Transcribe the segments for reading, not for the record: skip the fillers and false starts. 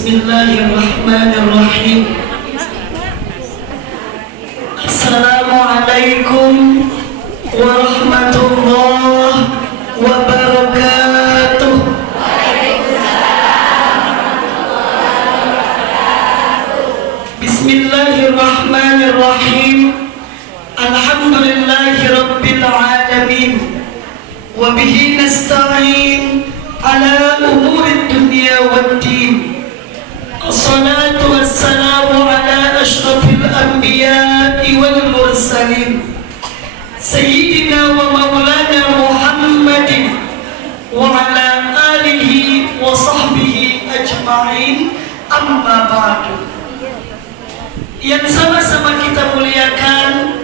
Bismillahirrahmanirrahim. Assalamualaikum warahmatullahi wabarakatuh. Bismillahirrahmanirrahim. Alhamdulillahi rabbil alamin. Wa bihi nasta'in ala umuri dunya waddin. Assalatu wassalamu ala ashrafil anbiya'i wal mursalin Sayyidina wa maulana Muhammadin wa ala alihi wa sahbihi ajma'in, amma ba'du. Yang sama-sama kita muliakan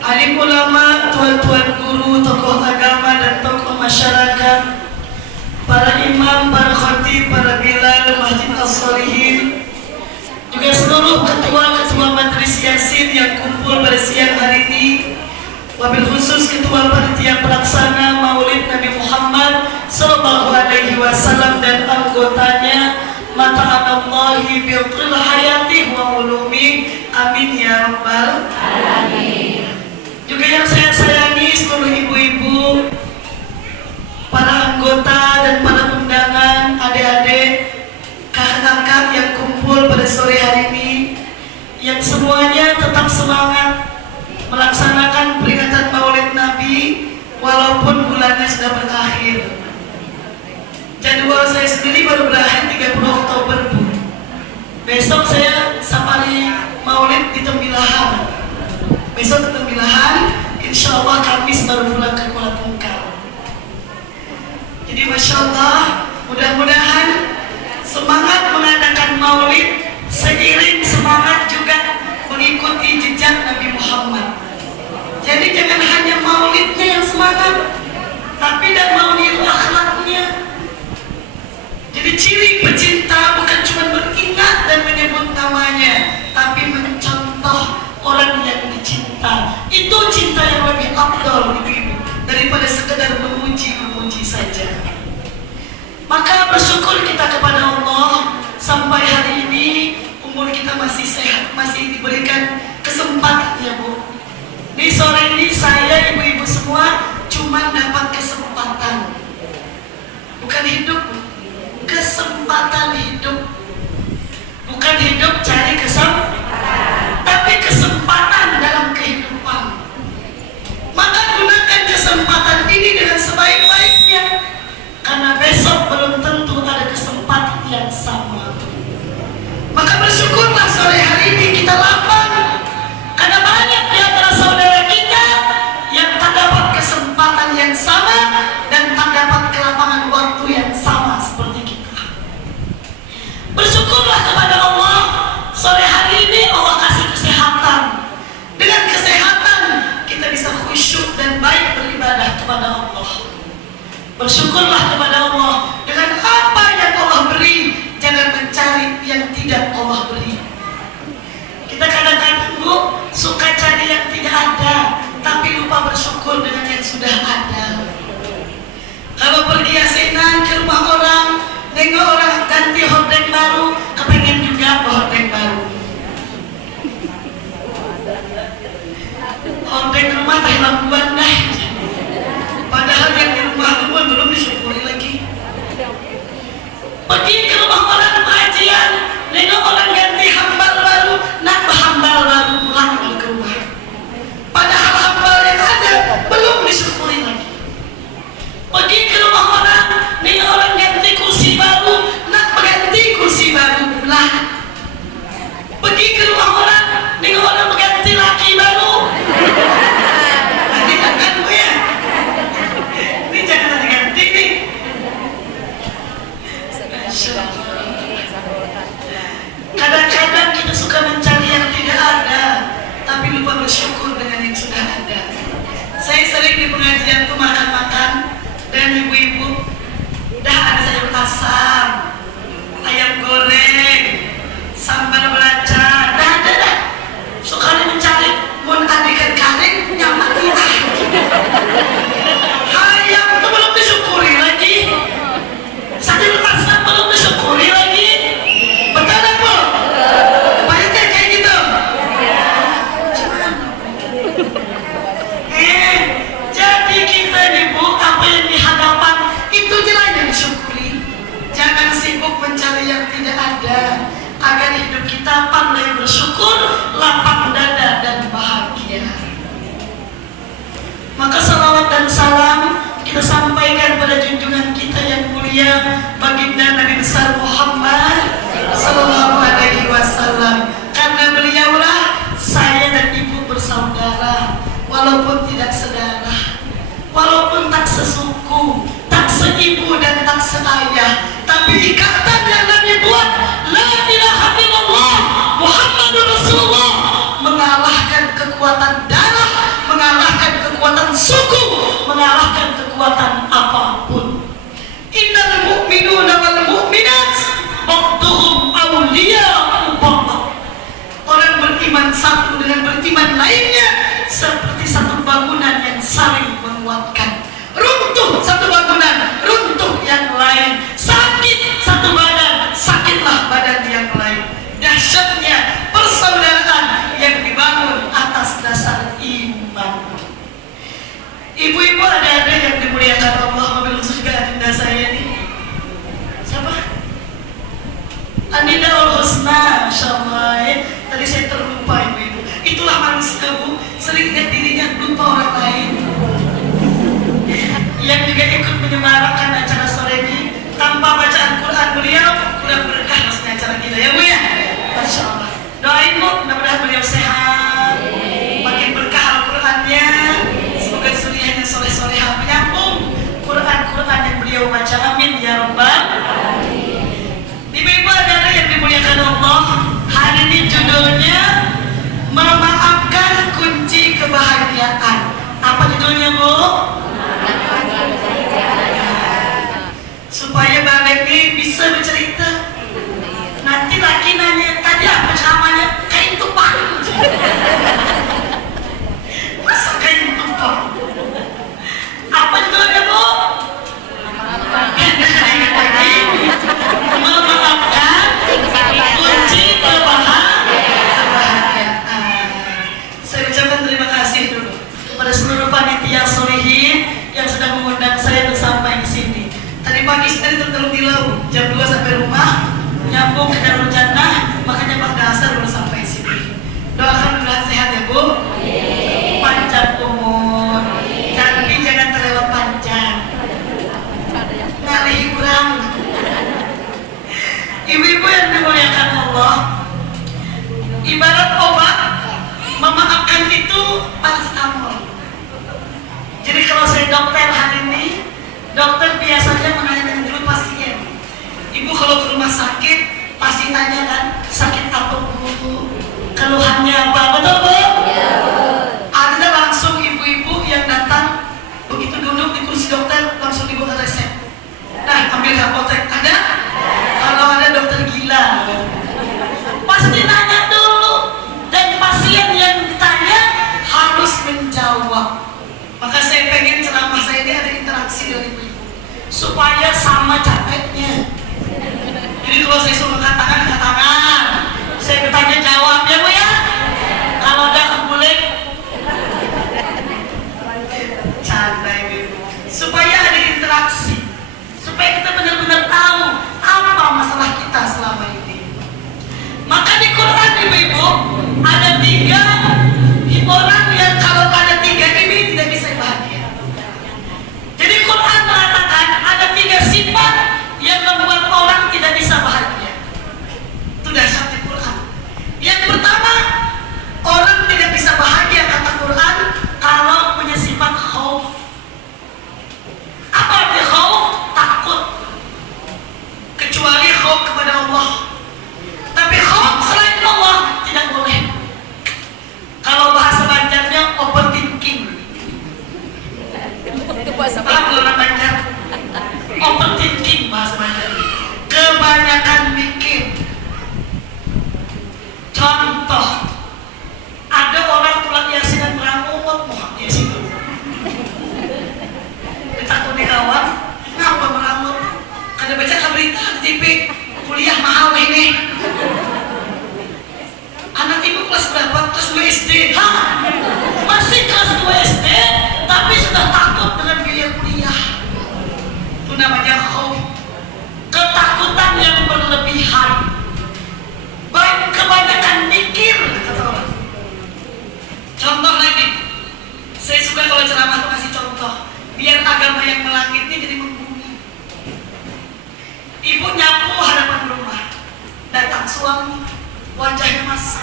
alim ulama, tuan-tuan guru, tokoh agama dan tokoh masyarakat, para imam, para khatib, para bilal Masjid As-Solihin, juga seluruh ketua-ketua majelis yasin yang kumpul pada siang hari ini, wabil khusus ketua panitia pelaksana Maulid Nabi Muhammad sallallahu alaihi wasallam dan anggotanya, mata'anallahi biqil hayati wa ulumi, amin ya rabbal alamin. Juga yang saya sayangi seluruh ibu-ibu, para anggota dan para undangan, adik-adik, kakak-kakak yang kumpul pada sore hari ini, yang semuanya tetap semangat melaksanakan peringatan Maulid Nabi walaupun bulannya sudah berakhir. Jadwal saya sendiri baru berakhir 30 Oktober, Bu. Besok saya safari Maulid di Tembilahan. Besok di Tembilahan, insya Allah Kamis baru pulang ke Kuala Tungkal. Jadi Masya Allah, mudah-mudahan semangat mengadakan Maulid seiring semangat juga mengikuti jejak Nabi Muhammad. Jadi jangan hanya Maulidnya yang semangat, tapi dan mau niru akhlaknya. Jadi ciri pecinta bukan cuma mengingat dan menyebut namanya, tapi mencontoh orang yang dicinta. Itu cinta yang lebih afdal, ibu-ibu, daripada sekedar memuji saja. Maka bersyukur kita kepada Allah sampai hari ini umur kita masih sehat, masih diberikan kesempatan, ya Bu. Di sore ini saya, ibu-ibu semua cuma dapat kesempatan, bukan hidup, kesempatan hidup. Bukan hidup cari kesempatan, tapi kesempatan dalam kehidupan. Maka gunakan kesempatan ini dengan sebaik-baiknya, karena besok belum tentu ada kesempatan yang sama. Maka bersyukurlah sore hari ini kita lapang, karena banyak di antara saudara kita yang tak dapat kesempatan yang sama dan tak dapat kelapangan waktu yang sama seperti kita. Bersyukurlah kepada Allah, sore hari ini Allah kasih kesehatan. Dengan kesehatan kita bisa khusyuk dan baik beribadah kepada Allah. Bersyukurlah kepada Allah dengan apa yang Allah beri, jangan mencari yang tidak Allah beri. Kita kadang-kadang, Bu, suka cari yang tidak ada, tapi lupa bersyukur dengan yang sudah ada. Kalau pergi asinan ke rumah orang, nengok orang ganti hordeng baru, kepengen juga hordeng baru. Hordeng rumah teh lampuan dah. Padahal yang di rumah belum disyukuri lagi. Pergi ke rumah orang pengajian, nengok orang ganti hambal baru, nak hambal baru pulang ke rumah. Padahal hambal yang ada belum disyukuri lagi. Pergi ke rumah orang, nengok orang ganti kursi baru, nak berganti kursi baru pulang. Pergi ke rumah orang, nengok orang berganti laki baru. Nanti jangan, Bu, ya. Ini jangan diganti nih. Kadang-kadang kita suka mencari yang tidak ada, tapi lupa bersyukur dengan yang sudah ada. Saya sering di pengajian tuh makan-makan dengan ibu-ibu, dah ada sayur asam, ayam goreng, sambal belacan, dah. Sekali mencari, mau adikan karing, nyaman ya. Ayam itu belum disyukuri lagi, sayur asam belum disyukuri lagi. ada, agar hidup kita pandai bersyukur, lapang dada dan bahagia. Maka salawat dan salam kita sampaikan pada junjungan kita yang mulia, baginda Nabi besar Muhammad sallallahu alaihi wasallam. Karena beliaulah saya dan ibu bersaudara, walaupun tidak sedarah, walaupun tak sesuku, tak seibu dan tak seayah, tapi ikatan yang Nabi buat, la ilaha illallah Muhammadur Rasulullah, mengalahkan kekuatan darah, mengalahkan kekuatan suku, mengalahkan kekuatan apapun. Innal mu'minuna wal mu'minat ba'duhum awliya'u ba'd. Orang beriman satu dengan beriman lainnya seperti satu bangunan yang saling menguatkan. Runtuh satu bangunan, runtuh yang lain. Sakit satu badan, sakitlah badan yang lain. Dahsyatnya persaudaraan yang dibangun atas dasar iman. Ibu-ibu, ada yang dimuliakan Allah, mobil surga adinda saya nih. Siapa? Adinda Al-Husna, Masya Allah ya. Tadi saya terlupa ibu-ibu. Itulah manusia Bu, sering lihat dirinya lupa orang lain. Yang juga ikut menyemarakan acara sore ini, tanpa bacaan Quran beliau kurang berkah maksudnya acara kita ya Bu ya. Masya Allah. Doain Bu, mudah-mudahan beliau sehat, makin berkah Al-Qurannya, semoga suriahnya soleh-solehah menyambung Quran-Quran yang beliau baca, amin ya Rabbal. Ibu-ibu ada yang dimuliakan Allah, hari ini judulnya memaafkan kunci kebahagiaan. Apa judulnya Bu? Supaya Bang Leki bisa bercerita. Nanti laki nanya, tadi apa ceramahnya? Kain tumpah. Masa kain tumpah? Apa judulnya Bu? Memaafkan kunci kebahagiaan. Saya ucapkan terima kasih dulu kepada seluruh panitia Solihin yang sudah mengundang saya untuk sampai di sini. Tadi pagi saya terteluk di laut, jam 2 sampai rumah, nyambung ke Darul Jannah, makanya Pak Dasar baru sampai sini. Doakan mudah sehat ya Bu, panjang umur, tapi jangan terlewat panjang, ngalih kurang. Ibu-ibu yang dimuliakan Allah, ibarat obat, memaafkan itu paracetamol. Jadi kalau saya dokter hari ini, dokter biasanya menanyakan dulu pasien. Ibu kalau ke rumah sakit pasti tanya kan, sakit apa Bu? Keluhannya apa? Betul Bu? Ya Bu. Ada langsung ibu-ibu yang datang, begitu duduk di kursi dokter langsung dibuka resep. Nah, ambil apotek. Ada? Kalau ada dokter gila. Pasti nanya dulu, dan pasien yang ditanya harus menjawab. Maka saya pengen ceramah saya ini ada interaksi dengan ibu-ibu supaya sama capeknya. Jadi kalau saya suruh angkat tangan, suami, wajahnya masam.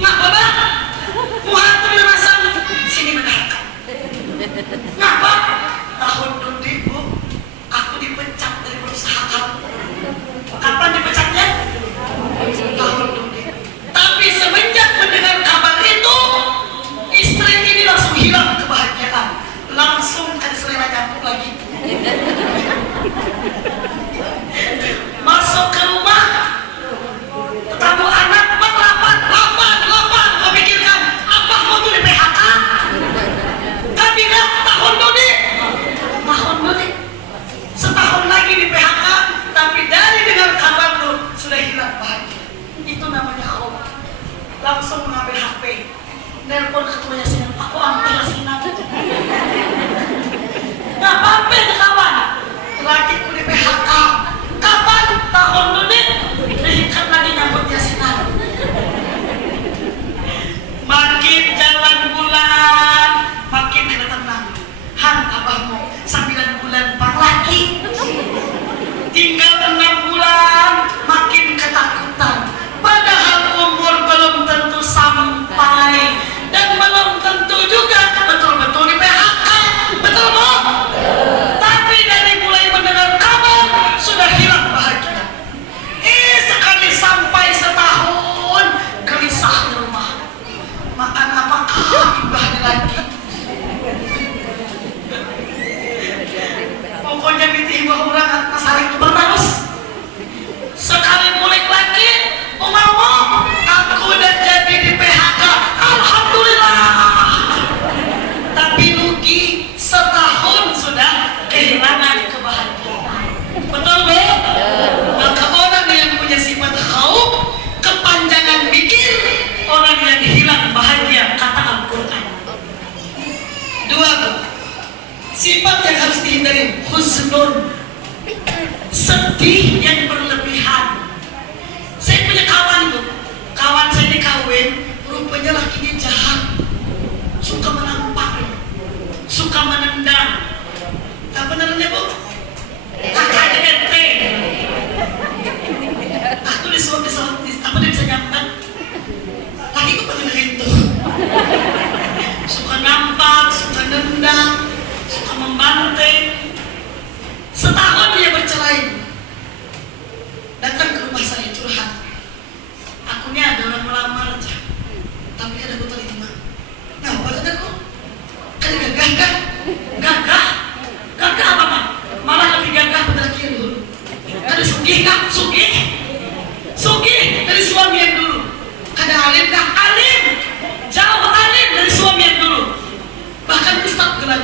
Ngapa bang? Muhat tuh masam, sini mendahakan. Ngapa? Tahun dulu bu, aku dipecat dari perusahaan kamu. Kapan dipecatnya? Tahun dulu. Tapi semenjak mendengar kabar itu, istri ini langsung hilang kebahagiaan, langsung ada selera jantung lagi. Masuk ke rumah, ketemu anak, lapar. Kau pikirkan, apa mau tuh di PHK? Kau bilang tahun dulu, setahun lagi di PHK, tapi dari dengar kabar tuh sudah hilang bahagia. Itu namanya khauf. Langsung mengambil HP, nelpon ketua Yasinan, aku ambil Yasinan. Nggak apa-apa ya kawan, lagi ku di PHK. Kapan? Tahun dulu, diikat lagi nyambut Yasinan. Makin jalan bulan, makin ada tenang. Han, abahmu 9 bulan 4 lagi. Tinggal 6 bulan, makin ketakutan. Padahal umur belum tentu sampai dan belum tentu juga betul-betul di PHK. Betul bu? Tapi dari mulai mendengar kabar sudah hilang bahagia. Sekali sampai setahun gelisah di rumah. Makan apakah ibahnya lagi? Pokoknya miti ibah orang masalah itu terus. Sekali mulai lagi, umarmu, aku udah jadi di PHK. Alhamdulillah. Tapi rugi setahun sudah kehilangan kebahagiaan. Betul bu? Maka orang yang punya sifat khauf, kepanjangan mikir, orang yang hilang bahagia, kata Al-Quran. 2 bu, sifat yang harus dihindari, husnun, sedih yang berlebihan. Saya punya kawan bu, kawan saya ini kawin, rupanya lakinya jahat, suka menampak, suka menendang. Tak benernya bu? Kakaknya ente. Aku disuruh apa dia bisa nyampan? Laki ku pernah itu. Suka nampak, suka nendang, suka membanting. Setahun dia bercerai. Datang ke rumah saya curhat. Aku ini ada orang melamar aja, tapi ada aku terima. Ngapa kataku? Kan gagah kan? Gagah apa kan? Malah lebih gagah pada laki yang dulu. Kan sugih kan? Sugih dari suami yang dulu. Kada alim kan? Alim. Jauh alim dari suami yang dulu. Bahkan ustaz gelar.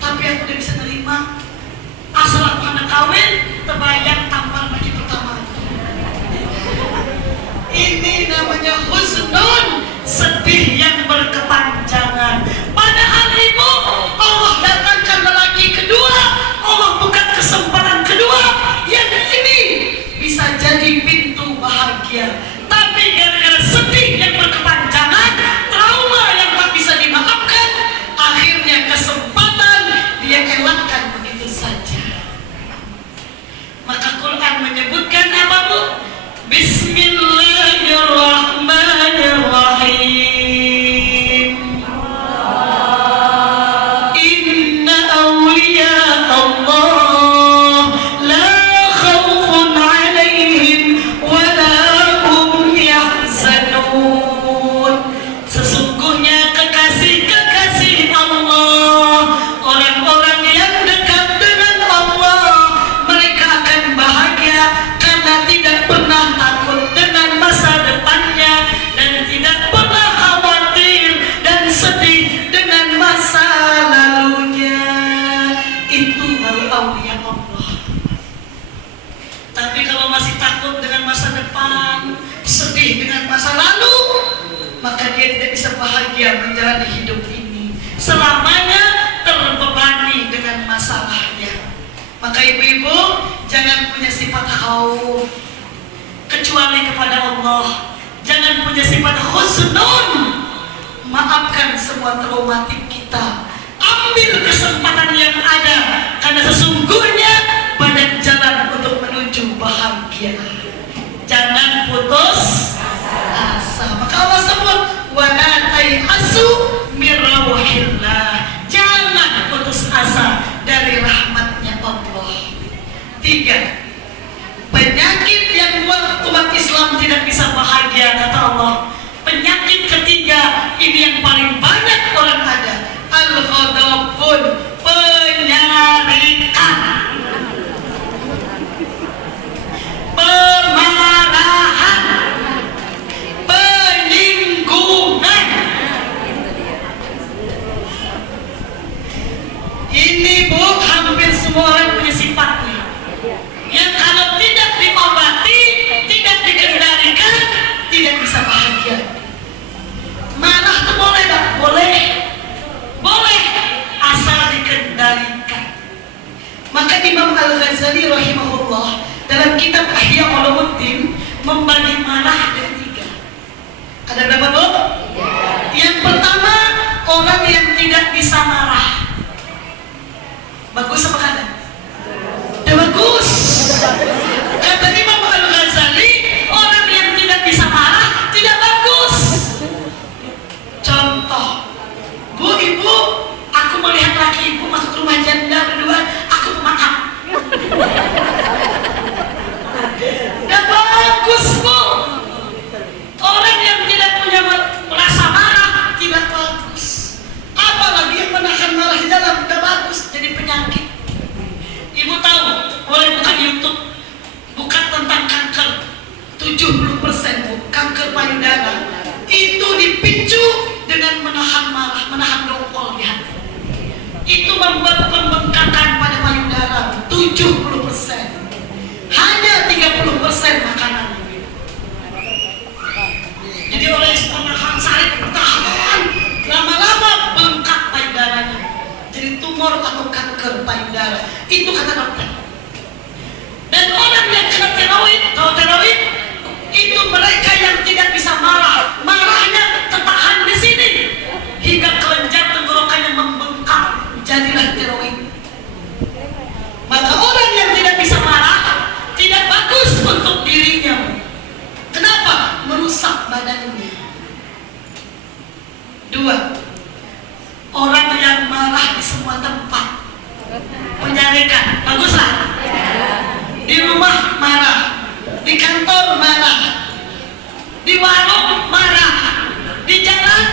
Tapi aku tidak bisa nerima. Asal aku anak kawin, terbayang tampar lagi pertama. Ini namanya husnun, sedih yang berkepanjangan. Padahal ibu, Allah datangkan lelaki kedua, Allah bukan kesempatan kedua, yang ini bisa jadi pintu bahagia. Tapi gara-gara sedih yang berkepanjangan, trauma yang tak bisa dimaafkan, akhirnya kesempatan dia elakkan begitu saja. Maka Quran menyebutkan apa bu? Bismillahirrahmanirrahim. Inna awliya Allah la khawfun alaihim wa la hum yahzanun. Sesungguhnya kekasih-kekasih Allah, orang-orang yang dekat dengan Allah, mereka akan bahagia karena tidak pernah takut dengan masa depannya dan tidak pernah khawatir dan sedih dengan masa lalunya. Itu baru aulia Allah. Tapi kalau masih takut dengan masa depan, sedih dengan masa lalu, maka dia tidak bisa bahagia menjalani hidup ini. Selamanya terbebani dengan masalahnya. Maka ibu-ibu jangan punya sifat khauf kecuali kepada Allah. Jangan punya sifat husnun. Maafkan semua traumatik kita. Ambil kesempatan yang ada, karena sesungguhnya banyak jalan untuk menuju bahagia. bahagia. Jangan putus asa. Maka Allah sebut wala tai'asu min rauhillah. Jangan putus asa dari rahmatnya Allah. 3. Penyakit yang buat umat Islam tidak bisa bahagia, kata Allah. Penyakit ketiga ini yang paling banyak orang ada, al-ghadabun, penyarikan, pemarahan, penyinggungan. Ini Bu, hampir semua orang punya sifatnya yang kalau tidak diobati, tidak dikendalikan, tidak bisa bahagia. Marah itu boleh tak? Boleh. Boleh, asal dikendalikan. Maka Imam Al-Ghazali rahimahullah dalam kitab Ihya Ulumuddin membagi marah dari 3. Ada berapa, Bu? Yang pertama, orang yang tidak bisa marah. Bagus apa kata? Bagus. Kata Imam Al-Ghazali, orang yang tidak bisa marah tidak bagus. Contoh, Bu, Ibu, aku melihat laki Ibu masuk rumah janda berdua, aku maaf. Tidak bagus, Bu. Orang yang tidak punya rasa marah tidak bagus. Apalagi yang menahan marah di dalam tidak bagus, jadi penyakit. Ibu tahu, boleh buka YouTube, bukan tentang kanker 70%, Bu, kanker payudara itu dipicu dengan menahan marah, menahan dongkol di hati. Itu membuat pembengkakan pada payudara 70%. Hanya 30% makanan. Jadi oleh menahan sari bertahan, lama-lama bengkak payudaranya, jadi tumor atau kanker payudara. Itu kata dokter. Dan orang yang kena tiroid, tahu tiroid? Itu mereka yang tidak bisa marah. Marahnya tertahan di sini hingga kelenjar tenggorokannya membengkak, jadilah tiroid. Maka orang yang tidak bisa marah tidak bagus untuk dirinya. Kenapa? Merusak badannya. 2. Orang yang marah di semua tempat, menyarikan, baguslah. Di rumah marah, di kantor marah, di warung marah, di jalan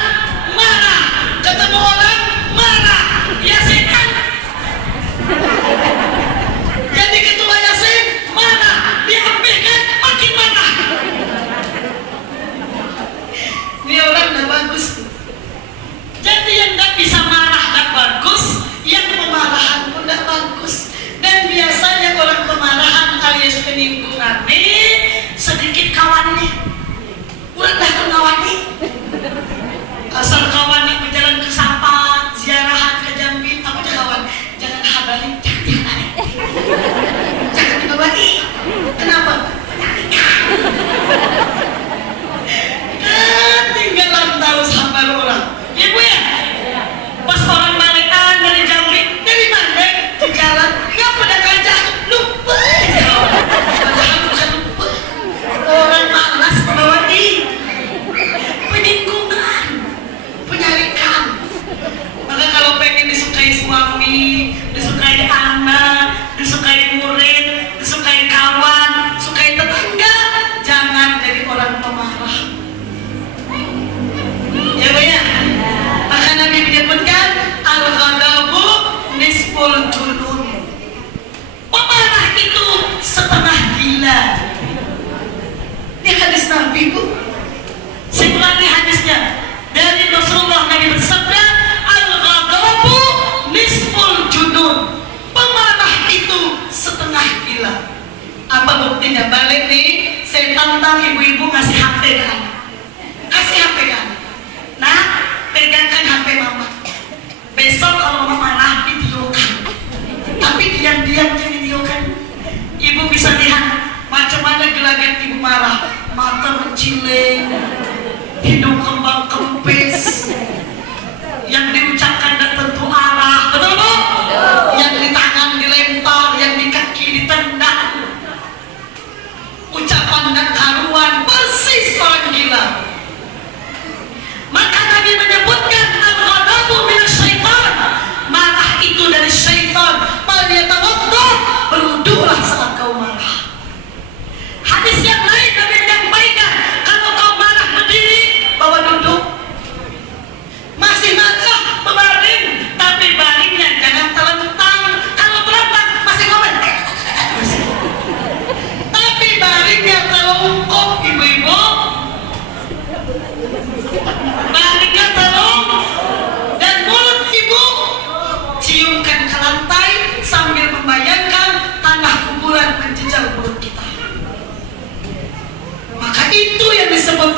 marah, ketemu orang marah, yasinan. Jadi ketua yasin marah, diambilkan makin marah. Ini orang tidak bagus. Jadi yang tidak bisa marah tidak bagus, yang pemarahan pun tidak bagus. Dan biasanya orang pemarahan alias peninggungan sedikit kawannya. Udah dah kawannya. Asal kawannya berjalan ke Sapat, ziarahan ke Jambi, apa aja kawan? Jangan habari, jangan dihabari. Jangan dibawai. Kenapa? Tinggalan tahu sabar orang. Ibu ya? Pas orang balikan dari Jambi, dari mana? Di jalan, nggak pada gajah, lupa. Padahal bukan lupa. Orang malas membawa peninggungan, penyarikan. Maka kalau pengen disukai suami, disukai anak, disukai murid, disukai kawan, sukai tetangga, jangan jadi orang pemarah. Ya Bu ya? Maka Nabi menyebutkan al-ghadabu nisful junun. Pemarah itu setengah gila. Ini hadis Nabi, Bu. Saya ulangi hadisnya. Dari Rasulullah, Nabi bersabda, al-ghadabu nisful junun. Pemarah itu setengah gila. Apa buktinya? Balik nih, saya tantang ibu-ibu ngasih HP ke anak. Kasih HP ke anak. Nah, pegangkan HP mama. Besok kalau mama marah, videokan. Tapi diam-diam jangan videokan. Ibu bisa lihat macam mana gelagat ibu marah. Mata menciling, hidung kembang kempis, yang diucapkan dan tentu arah. Betul Bu? Yang di tangan dilempar, yang di kaki ditendang.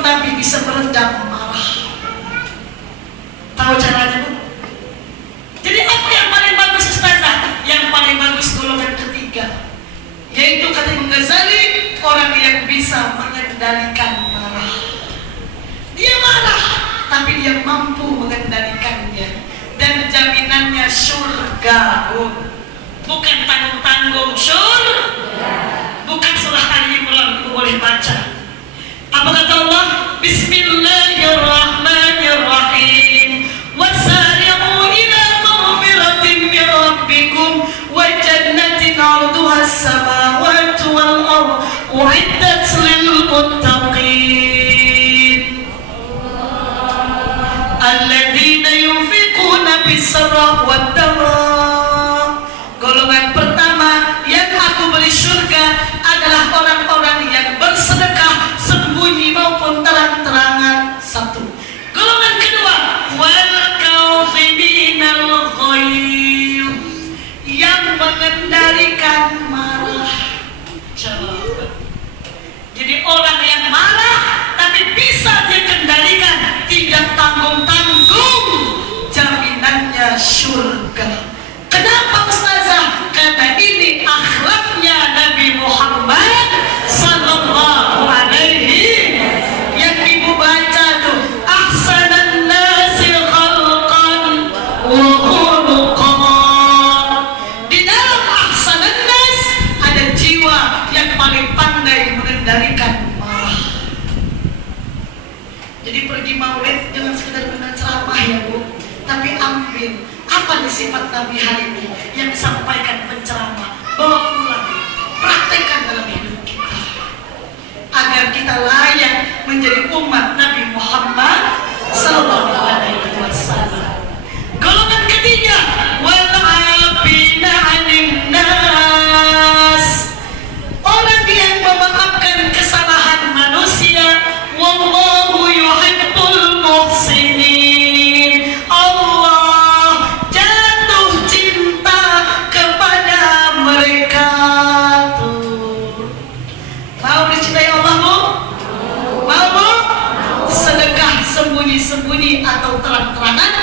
sebab Nabi bisa meredam marah. Tahu caranya, Bu? Jadi apa yang paling bagus, Ustazah? Yang paling bagus golongan ketiga, yaitu kata Imam Ghazali, orang yang bisa mengendalikan marah. Dia marah, tapi dia mampu mengendalikannya, dan jaminannya surga, Bu. Bukan tanggung-tanggung, surga. Bukan surah Al-Imran, Ibu boleh baca. Apa kata Allah? Bismillahirrahmanirrahim. Wasari'u ila maghfiratin min rabbikum wa jannatin 'arduha as-samawati wal ardh u'iddat lil muttaqin. Alladzina yunfiquna bis-sarra wad-dharra. Golongan pertama yang aku beri surga adalah orang-orang yang bersedekah sembunyi maupun terang-terangan. Satu. Golongan kedua, wal kaudhiminal ghaidh, yang mengendalikan marah. Coba. Jadi orang yang marah tapi bisa dia kendalikan, tidak tanggung-tanggung, jaminannya surga. Kenapa, Ustazah? Karena ini akhlaknya Nabi Muhammad sallallahu alaihi, yang Ibu baca tuh, ahsanan nasi khalqan wa khuluqan. Di dalam ahsanan nas ada jiwa yang paling pandai mengendalikan marah. Jadi pergi maulid jangan sekedar dengan ceramah ya, Bu, tapi ambil apa nih sifat Nabi hari ini yang disampaikan penceramah, bawa pulang, praktekkan dalam hidup kita, agar kita layak menjadi umat Nabi Muhammad sallallahu alaihi wasallam. Golongan ketiga, wal 'afina 'anil nas, orang yang memaafkan kesalahan manusia. Wallahu yuhibbul muhsinin. Allah jatuh cinta kepada mereka tuh. Mau dicintai Allah, Bu? Mau, Bu? Sedekah sembunyi-sembunyi atau terang-terangan,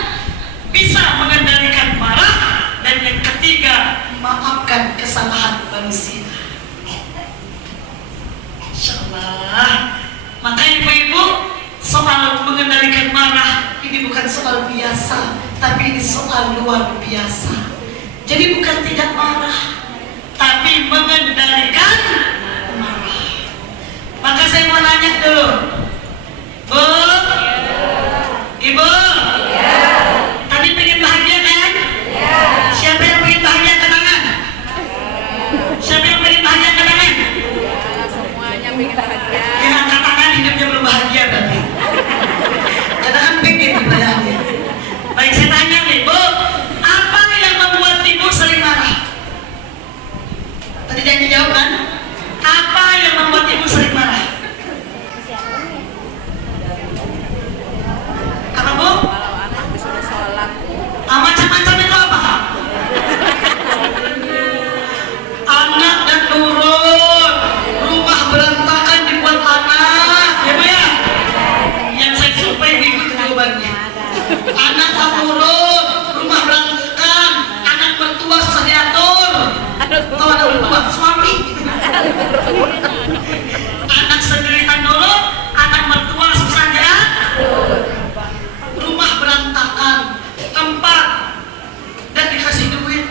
bisa mengendalikan marah. Dan yang ketiga, maafkan kesalahan manusia. Insyaallah. Makanya Ibu-ibu, soal mengendalikan marah ini bukan soal biasa, tapi ini soal luar biasa. Jadi bukan tidak marah, tapi mengendalikan marah. Maka saya mau nanya dulu, Bu, Ibu, tadi pengen bahagia kan? Siapa yang pengen bahagia ke tangan? Siapa yang pengen bahagia ke tangan? Semuanya pengen bahagia. Yang angkat tangan hidupnya belum bahagia berarti. Karena kan pengen bahagia. Baik, saya tanya nih, Bu, apa yang membuat Ibu sering marah? Tadi jangan dijawab kan? Apa yang membuat Ibu sering marah? Apa, Bu? Kalau anak disuruh sholat, Macam-macam itu apa? Anak dan nurut, rumah berantakan dibuat anak, ya Bu ya? Yang saya survei itu jawabannya. Anak tak nurut, rumah berantakan, anak mertua susah diatur. Tahu anak mertua? Suami. Anak sendiri tak nurut, anak mertua susah diatur. Rumah berantakan, tempat dan dikasih duit.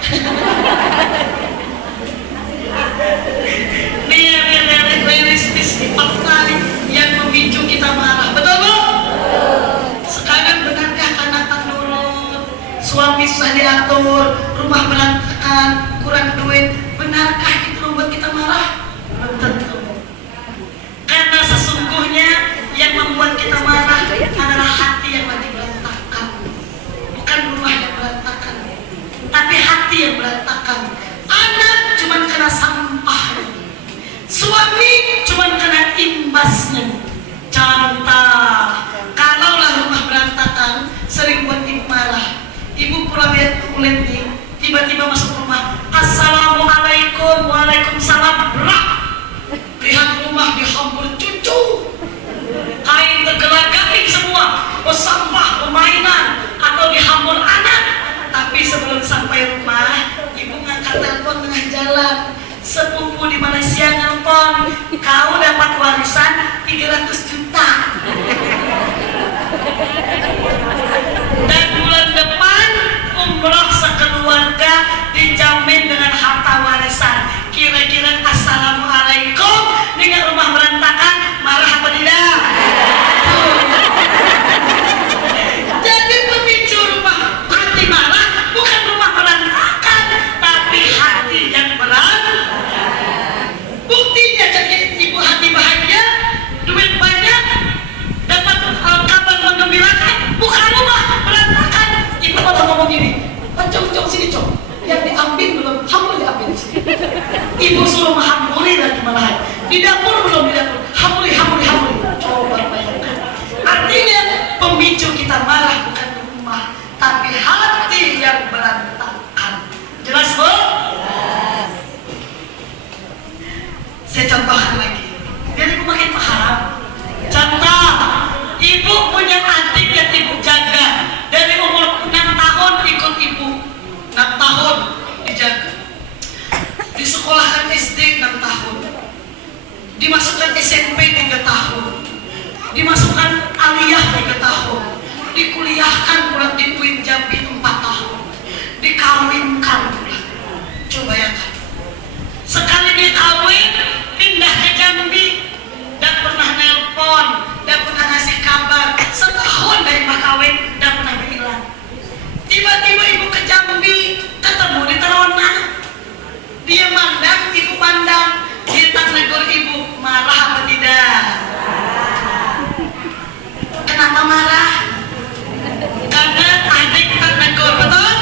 Nih realistis 4 kali yang memicu kita marah. Betul, Bu? Sekarang benarkah anak tak nurut, suami susah diatur, rumah berantakan, kurang duit, benarkah itu membuat kita marah? Belum tentu. Karena sesungguhnya yang membuat kita marah adalah hati yang lagi berantakan, bukan rumah yang berantakan, tapi hati yang berantakan. Anak cuma kena sampah, suami cuma kena imbasnya. Contoh, kalaulah rumah berantakan sering buat Ibu marah. Ibu pulang lihat kulit nih, tiba-tiba masuk rumah, assalamualaikum, waalaikumsalam, berak. Lihat rumah dihambur cucu, kain bilang, sepupu di Malaysia nelpon, kau dapat warisan 300 juta. Dan bulan depan umroh sekeluarga dijamin dengan harta warisan. Kira-kira assalamualaikum dengan rumah berantakan, marah apa tidak? Jadi pemicu rumah hati marah bukan rumah berantakan, tapi hati yang berantakan. Buktinya jadi ibu hati bahagia, duit banyak, dapat kabar menggembirakan, bukan rumah berantakan. Ibu malah ngomong gini, cong sini cong, yang diambil belum, hambur diambil sini. Ibu suruh menghamburi lagi malahan, di dapur belum, di dapur, hamburi. Coba bayangkan. Artinya pemicu kita marah bukan rumah, tapi hati yang berantakan. Jelas bu? Jelas. Saya contohkan lagi, biar ibu makin paham. Contoh, ibu punya adik yang ibu jaga dari umur 6 tahun ikut ibu, 6 tahun dijaga, disekolahkan SD 6 tahun, dimasukkan SMP 3 tahun, dimasukkan aliyah 3 tahun, dikuliahkan pulang di UIN Jambi 4 tahun, dikawinkan pulang. Coba ya kan, sekali dikawin pindah ke Jambi, dan pernah nelpon, dan pernah ngasih kabar, setahun dari pak kawin dan pernah bilang. Tiba-tiba ibu ke Jambi, ketemu di Terona, dia mandang, ibu pandang, dia tak negur ibu, marah apa tidak? Kenapa marah? Karena adik tak negur, betul?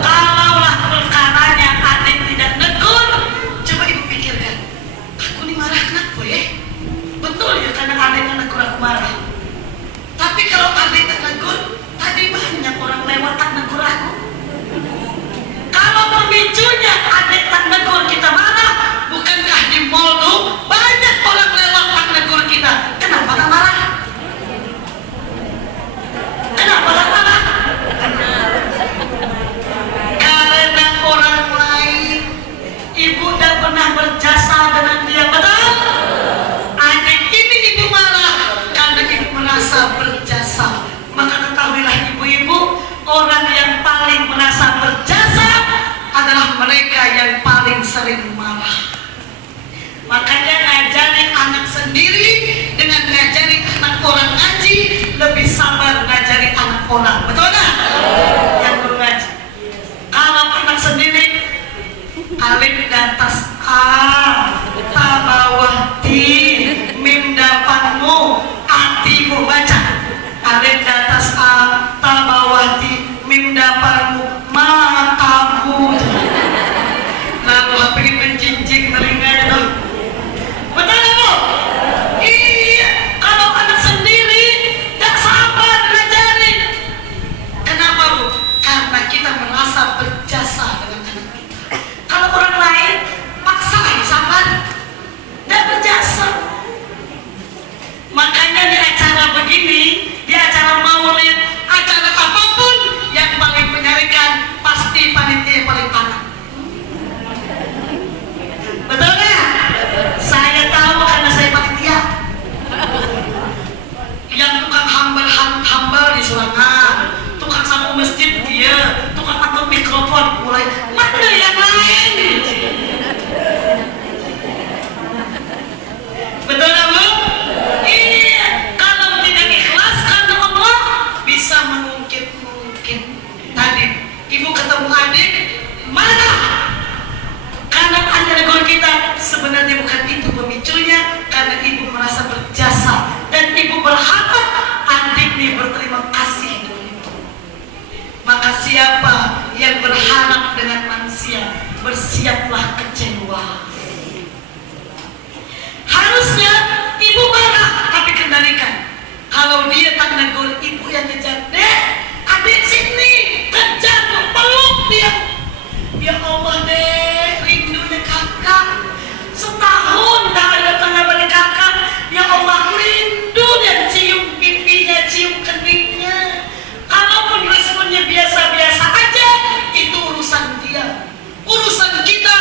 Kalaulah perkaranya adik tidak negur, coba ibu pikirkan, aku ini marah kenapa ya? Betul ya, karena adik tak negur aku marah. Tapi kalau adik tak negur, tadi banyak orang lewat tak negur aku. Kalau pemicunya adik tak negur kita marah, bukankah di mall tuh banyak orang lewat tak negur kita? Kenapa tak marah? Kenapa tak marah? Karena orang lain, ibu tak pernah berjasa dengan dia, betul? Adik ini ibu marah karena ibu merasa berjasa. Maka ketahuilah ibu-ibu, orang yang paling merasa berjasa adalah mereka yang paling sering marah. Makanya ngajari anak sendiri dengan ngajari anak orang ngaji lebih sabar ngajari anak orang, betul nggak? Yang guru ngaji. Kalau anak sendiri, alif datas a, ta bawah ti, mim dapanmu, atimu baca. Alif datas a, ta bawah ti, mim dapanmu, matamu. Lalu pengen mencincing telinganya tuh. Betul nggak bu? Iya. Kalau anak sendiri tak sabar ngajarin. Kenapa bu? Karena kita merasa berjasa dengan anak kita. Kalau orang lain paksa sabar, tidak berjasa. Makanya di acara begini, di acara maulid, acara apapun yang paling menyarikan pasti panitia yang paling panas. Betul nggak? Saya tahu karena saya panitia. Yang tukang hambal di Sulangan, tukang sapu masjid dia, tukang angkut mikrofon mulai mana yang lain? Betul nggak bu? Iya. Kalau tidak ikhlas karena Allah bisa mengungkit. Tadi ibu ketemu adik, mana? Karena ada negur kita, sebenarnya bukan itu pemicunya, karena ibu merasa berjasa dan ibu berharap adik ini berterima kasih dengan ibu. Maka siapa yang berharap dengan manusia, bersiaplah kecewa. Harusnya ibu marah tapi kendalikan. Kalau dia tak negur, ibu yang ngejar, dek, adik sini, kejar, peluk dia. Ya Allah dek, rindunya kakak. Setahun tak ada tanggapan kakak. Ya Allah, rindu dan cium pipinya, cium keningnya. Kalaupun responnya biasa-biasa aja, itu urusan dia. Urusan kita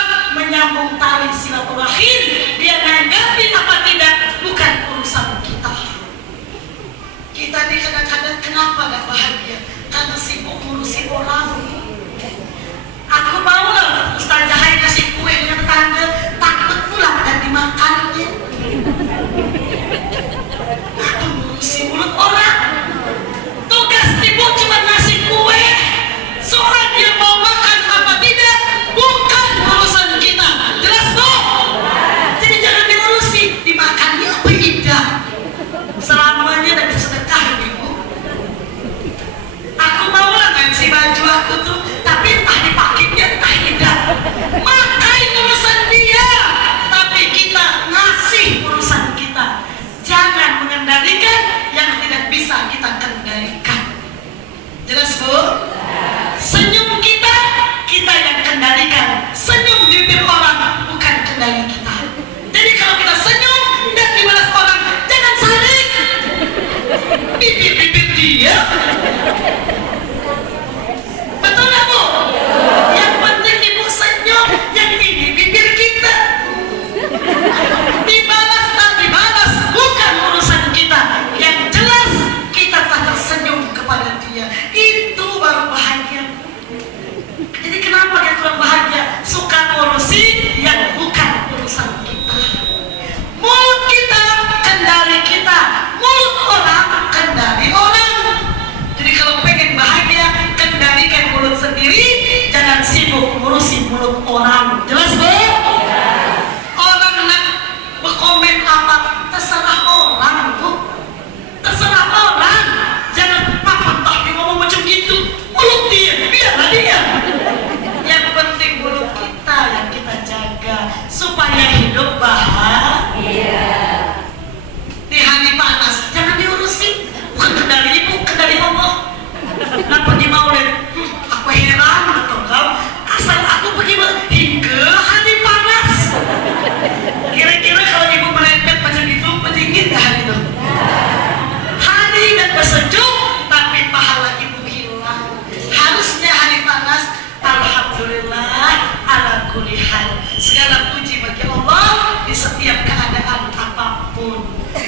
ampun.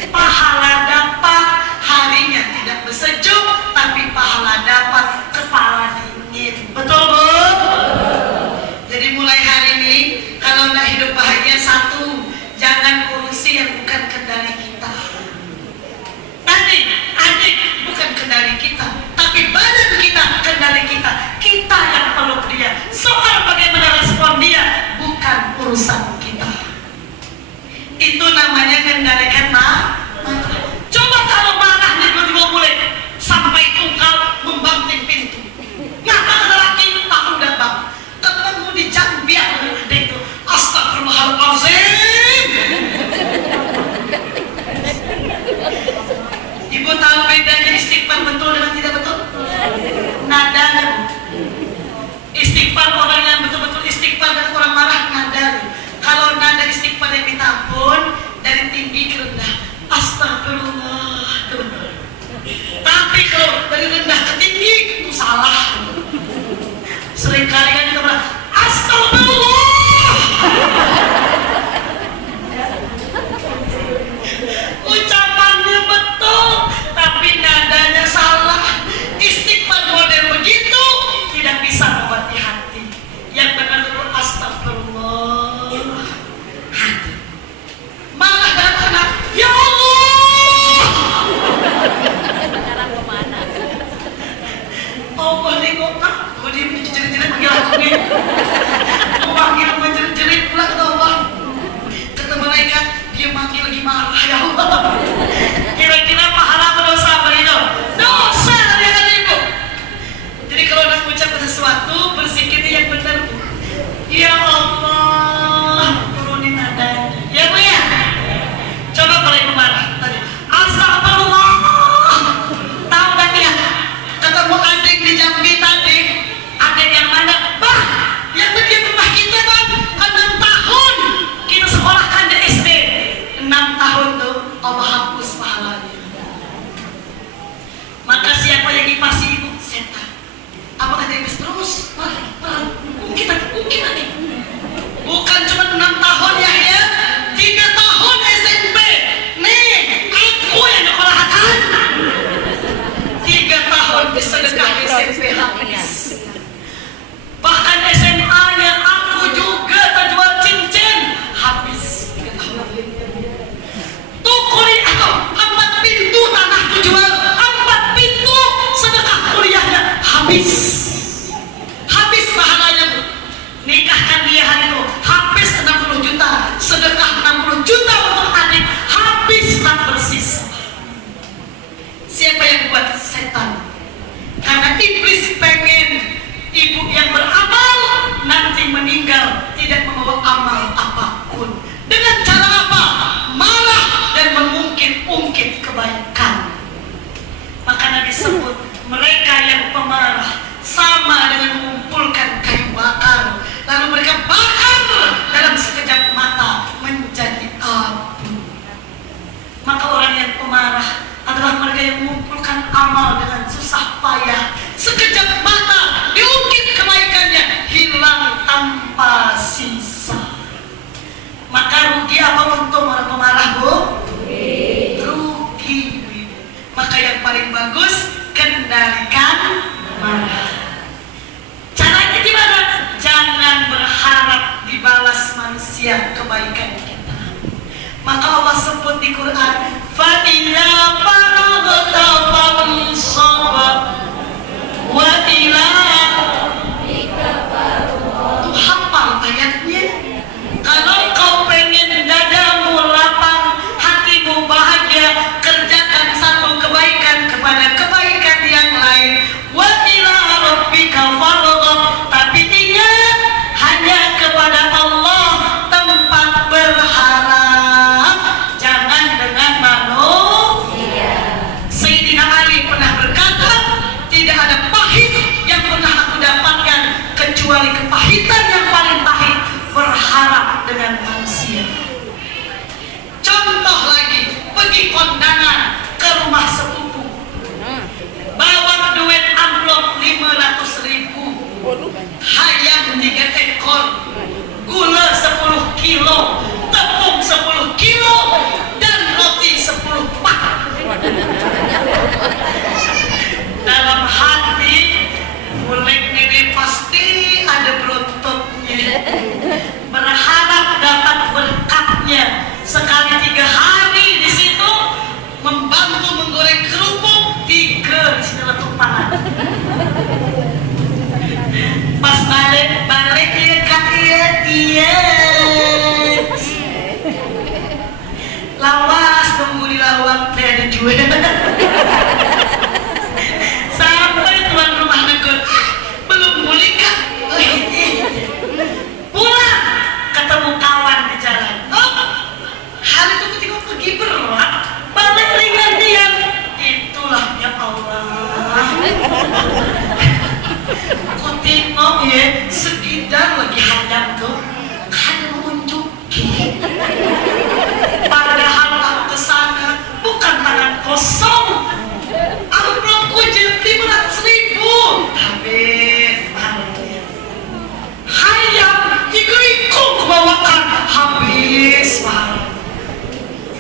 Pahala dapat, harinya tidak bersejuk, tapi pahala dapat, kepala dingin. Betul Bu? Jadi mulai hari ini, kalau nak hidup bahagia, satu, jangan urusi yang bukan kendali kita. Adik, bukan kendali kita, tapi badan kita kendali kita. Kita yang peluk dia. Soal bagaimana respon dia, bukan urusan kita. Itu namanya kendalikan marah. Coba kalau marah tiba-tiba mulai sampai tunggal membanting pintu. Ngapa ada laki tahu dan bang? Ketemu di Jambiak dengan adik itu. Astagfirullahaladzim. Ibu tahu bedanya istighfar betul dengan tidak betul? Nadanya. Istighfar orang yang betul-betul istighfar dan orang marah nadanya. Kalau nada istighfar yang minta ampun dari tinggi ke rendah, astagfirullah, itu betul. Tapi kalau dari rendah ke tinggi itu salah. Seringkali kan kita bilang astagfirullah. Ucapannya betul, tapi nadanya salah. Istighfar model begitu tidak bisa mengobati hati. Yang benar itu astagfirullah. Hati. Malah datang, ya Allah. Sekarang kemana? Oh boleh kok tak? Oh dia menjerit-jerit panggil aku nih. Memanggil menjerit-jerit pula kata Allah. Kata malaikat, dia manggil lagi marah ya Allah. Kira-kira pahala berdosa berido? Dosa dia kata ibu. Jadi kalau nak ucap sesuatu, berzikir yang benar. Ya Allah, turunin nadanya. Ya Bu ya? Coba kalau ibu marah tadi, astagfirullah. Tahu kan ya? Ketemu adik di Jambi tadi. Adik yang mana? Bah, yang di rumah kita Bang, 6 tahun kita sekolahkan di SD. 6 tahun tuh Allah hapus pahalanya. Maka siapa yang ngipasi ibu? Setan. Apa kata ibu? Terus mungkin aja. Bukan cuma 6 tahun ya, 3 tahun SMP. Nih, aku yang nyekolahkan. 3 tahun sedekah SMP habis. Bahkan SMA-nya aku juga terjual cincin habis. 3 tahun. Tuh kuliah atau 4 pintu tanah jual, 4 pintu sedekah kuliahnya habis. Habis pahalanya Bu. Nikahkan dia hari itu habis 60 juta, sedekah 60 juta untuk adik, habis tak bersisa. Siapa yang buat? Setan. Karena iblis pengen ibu yang beramal nanti meninggal tidak membawa amal apapun. Dengan cara apa? Marah dan mengungkit-ungkit kebaikan. Makanya disebut mereka yang pemarah sama dengan mengumpulkan kayu bakar, lalu mereka bakar dalam sekejap mata menjadi abu. Maka orang yang pemarah adalah mereka yang mengumpulkan amal dengan susah payah, sekejap mata diungkit kebaikannya hilang tanpa sisa. Maka rugi apa untung orang pemarah Bu? Rugi. Maka yang paling bagus kendalikan marah. Caranya gimana? Jangan berharap dibalas manusia kebaikan kita. Maka Allah sebut di Quran, fa inna balaghta fansab wa bawang teh dijual. Sampai tuan rumah negur belum pulih kak. Pulang ketemu kawan di jalan. Oh, hal itu ketika pergi berat balik ringan diam. Itulah ya Allah. Kau tengok ya, sekedar lagi hadam tuh kan mengunjungi. Padahal aku kesana bukan tangan kosong. Aku belum kunjung 500.000 habis mahalnya. Hayam dikeriku kebawakan habis mahal.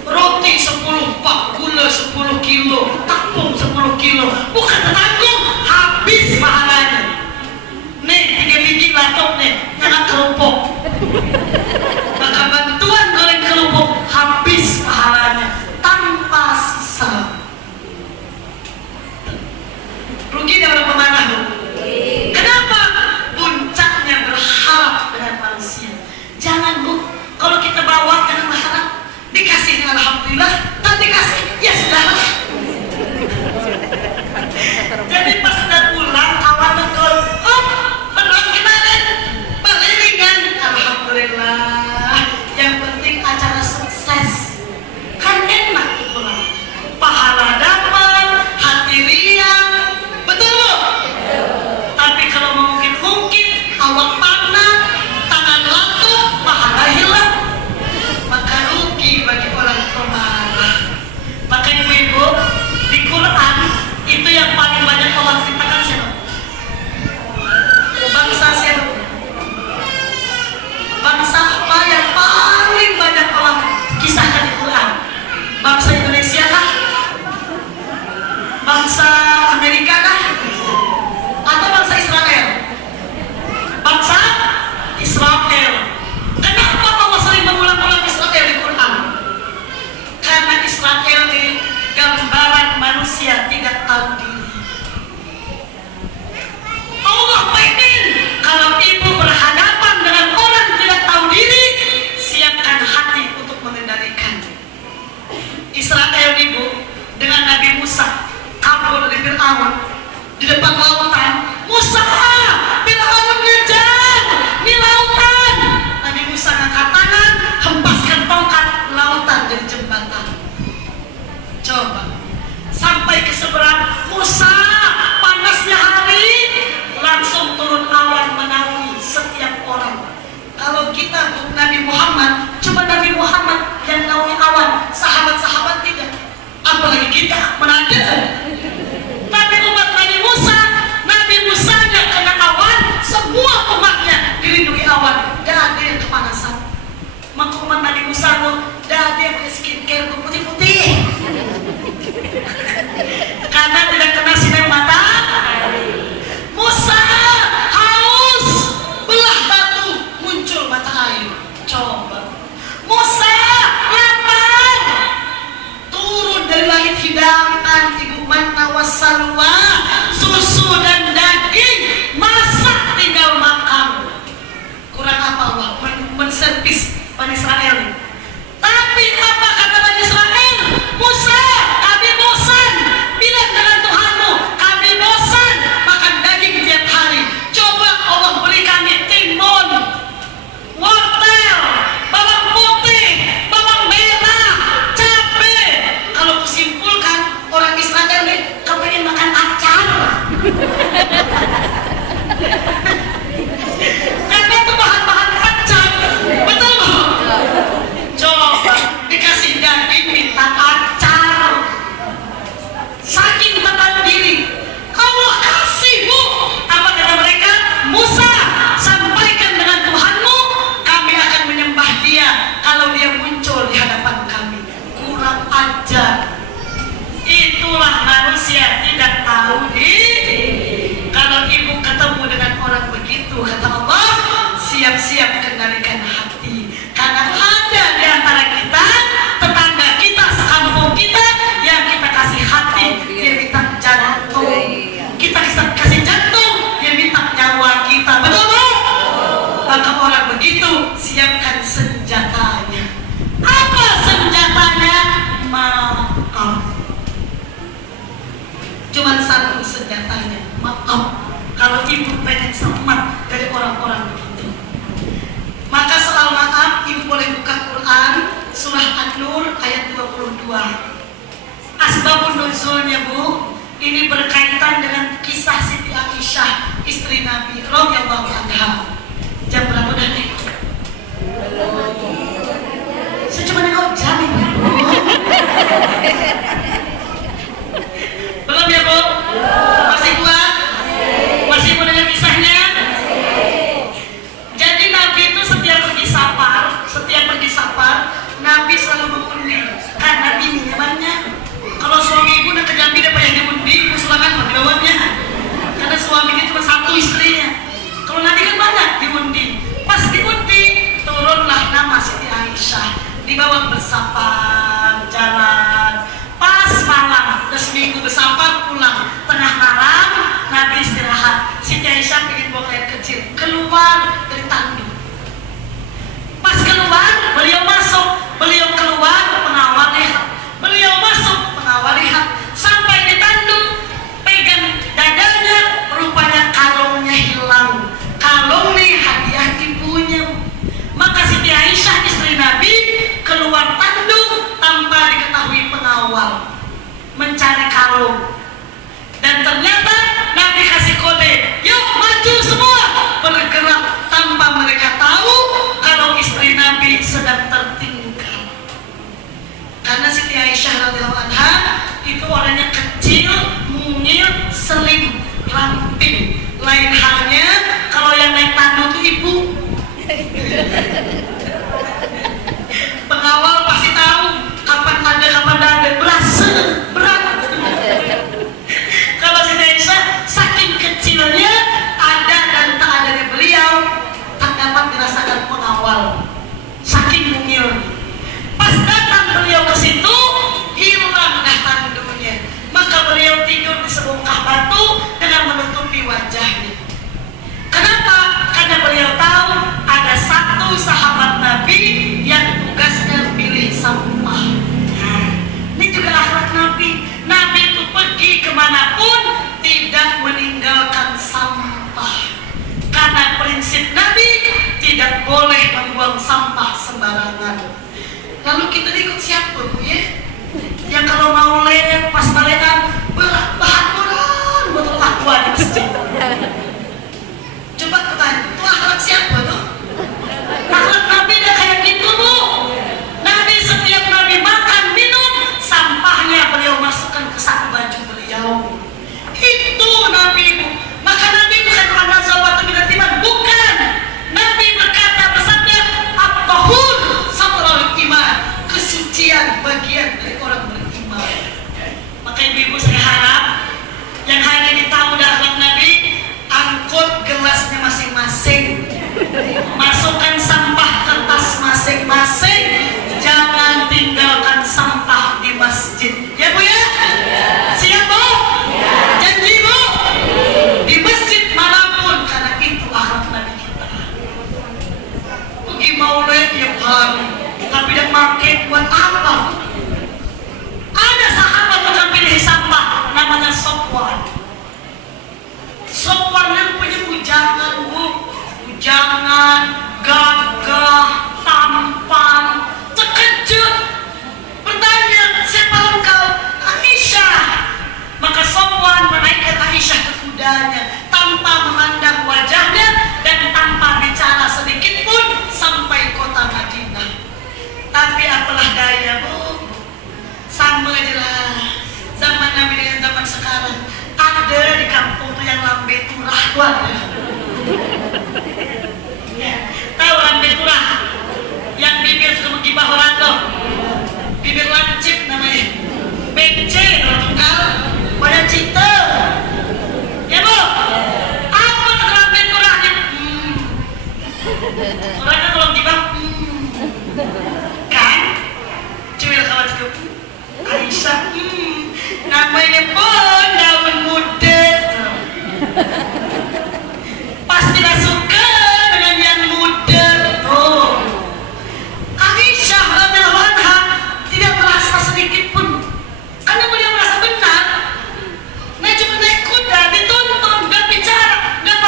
Roti 10 pak, gula 10 kilo, tepung 10 kilo, bukan tertanggung, habis mahalnya. Nih 3 biji batok nih, jangan kerupuk. Maka bantuan goreng kerupuk habis pahalanya tanpa sisa. Rugi dia orang pemanah loh. Kenapa? Puncaknya berharap dengan manusia. Jangan bu, kalau kita bawa dengan berharap dikasih dengan alhamdulillah, tak dikasih ya sudahlah. Jadi pas sudah pulang kawan betul, oh menang kemarin balik ringan, alhamdulillah. Yang penting acara sukses, kan enak pulang, pahala dapat, hati riang, betul? Tapi kalau mungkin awak panah, tangan latuk, pahala hilang, maka rugi bagi orang pemarah. Maka ibu-ibu di Quran itu yang paling banyak Allah ceritakan siapa? Bangsa siapa? Bangsa apa yang paling banyak Allah kisahkan di Quran? Bangsa Indonesia kah? Bangsa Amerika kah? Atau bangsa Israel? Bangsa Israel. Kenapa Allah sering mengulang-ulang Israel di Quran? Karena Israel ini gambaran manusia tidak tahu diri. Allah pengen kalau ibu berhadapan dengan orang tidak tahu diri, siapkan hati untuk mengendalikan. Israel ibu dengan Nabi Musa kabur dari Fir'aun di depan lautan. Musa, Fir'aun ngejar di lautan. Nabi Musa ngangkat tangan, hempaskan tongkat, lautan jadi jembatan. Coba sampai ke seberang Musa, panasnya hari, langsung turun awan menaungi setiap orang. Kalau kita Nabi Muhammad, coba Nabi Muhammad yang naungi awan, sahabat-sahabat tidak, apalagi kita menanda. Tapi umat Nabi Musanya kena awan, semua umatnya dilindungi awan, gak ada yang kepanasan. Maka umat Nabi Musa tuh gak ada yang pakai skincare putih-putih karena tidak kena sinar matahari. Musa haus, belah batu, muncul mata air. Coba Musa lapar, turun dari langit hidangan ibu manna wassalwa, susu dan daging, masak tinggal makan. Kurang apa Allah menservis Bani Israel ini. Tapi apa kata Bani Israel? Musa, kami bosan, bilang dengan Tuhanmu, kami bosan makan daging tiap hari. Coba Allah beri kami timun, wortel, bawang putih, bawang merah, cabai. Kalau kusimpulkan orang Israel nih kepengen makan acar. Karena itu bahan-bahan acar, betul? Coba dikasih daging minta acar. Saking tak diri, Allah kasih bu. Apa kata mereka? Musa, sampaikan dengan Tuhanmu, kami akan menyembah dia kalau dia muncul di hadapan kami. Kurang ajar. Itulah manusia tidak tahu diri. Kalau ibu ketemu dengan orang begitu, kata Allah, siap-siap kendalikan hati. Karena ada di antara kita, tetangga kita, sekampung kita, yang kita kasih hati, dia minta jantung. Kita kasih jantung, dia minta nyawa kita. Betul? Maka orang begitu, siapkan senjatanya. Apa senjatanya? Maaf. ibu pengen selamat dari orang-orang begitu. Maka soal maaf, ibu boleh buka Quran surah An-Nur ayat 22. Asbabun nuzulnya bu, ini berkaitan dengan kisah Siti Aisyah istri Nabi radhiyallahu anha. Jam berapa dah nih? Saya cuma nengok jam ibu. Belum ya bu? Masih kuat? Masih mau dengar kisahnya? Jadi Nabi itu setiap pergi safar, Nabi selalu mengundi karena ini nyamannya. Kalau suami ibu udah ke Jambi udah banyak diundi, silakan bawanya. Karena suaminya cuma satu istrinya. Kalau Nabi kan banyak diundi. Pas diundi, turunlah nama Siti Aisyah. Dibawa bersafar, jalan. Pas malam, udah seminggu bersafar pulang. Tengah malam, Nabi istirahat. Siti Aisyah pengen buang air kecil, keluar dari tanduk. Pas keluar, beliau masuk. Beliau keluar, pengawal lihat. Beliau masuk, pengawal lihat. Sampai di tanduk, pegang dadanya, rupanya kalungnya hilang. Kalung nih hadiah ibunya. Maka Siti Aisyah istri Nabi keluar tanduk tanpa diketahui pengawal, mencari kalung. Dan ternyata Nabi kasih kode, yuk maju semua, bergerak tanpa mereka tahu kalau istri Nabi sedang tertinggal. Karena Siti Aisyah radhiyallahu anha itu orangnya kecil, mungil, selim, ramping. Lain halnya kalau yang naik tanduk itu ibu. Pengawal pasti tahu kapan ada berat. Kalau Siti Aisyah saking kecilnya ada dan tak adanya beliau tak dapat dirasakan pengawal, saking mungil. Pas datang beliau ke situ, hilang dah tanduknya. Maka beliau tidur di sebongkah batu dengan menutupi wajahnya. Kenapa? Karena beliau tahu ada satu sahabat Nabi yang tugasnya pilih sampah. Nah, ini juga akhlak Nabi. Nabi itu pergi kemanapun tidak meninggalkan sampah. Karena prinsip Nabi tidak boleh membuang sampah sembarangan. Lalu kita ikut siapa bu ya? Yang kalau mau lewat pas balekan berat botol aqua di masjid. Coba bertanya, itu akhlak siapa tuh? Akhlak Nabi dah kayak gitu bu. Nabi setiap Nabi makan minum, sampahnya beliau masukkan ke saku baju beliau. Itu Nabi bu. Maka Nabi bukan orang sahabat minat iman, bukan. Nabi berkata bersabda, at-tahur satrul iman, kesucian bagian dari orang beriman. Maka ibu-ibu saya harap yang hari ini tahu dah akhlak Nabi, angkut gelasnya masing-masing, masukkan sampah kertas masing-masing, jangan tinggalkan sampah di masjid. Ya bu ya? Siap bu? Janji bu? Di masjid manapun, karena itu akhlak Nabi kita. Pergi maulid tiap hari, tapi dia pakai buat apa? Ada sahabat yang pilih sampah, namanya Sofwan. Sofwan yang punya bujangan bu, bujangan, gagah, tampan, terkejut. Bertanya, siapa engkau? Aisyah. Maka Sofwan menaikkan Aisyah ke kudanya tanpa memandang wajahnya dan tanpa bicara sedikit pun sampai kota Madinah. Tapi apalah daya bu, sama aja lah. Zaman Nabi dengan zaman sekarang. Ada di kampung tuh yang lambe turah tuh ada. Ya, tahu lambe turah? Yang bibir suka menggibah orang tuh. Bibir lancip namanya. BC kalau tunggal, banyak cinta. Ya bu, apa tuh lambe turahnya? Orangnya kalau menggibah, kan? Cewek kawan cukup. Aisyah, namanya pun daun muda. Pasti tidak suka dengan yang muda tuh. Aisyah radhiyallahu anha tidak merasa sedikit pun, karena beliau merasa benar. Nah cuma naik kuda, dituntun, gak bicara, gak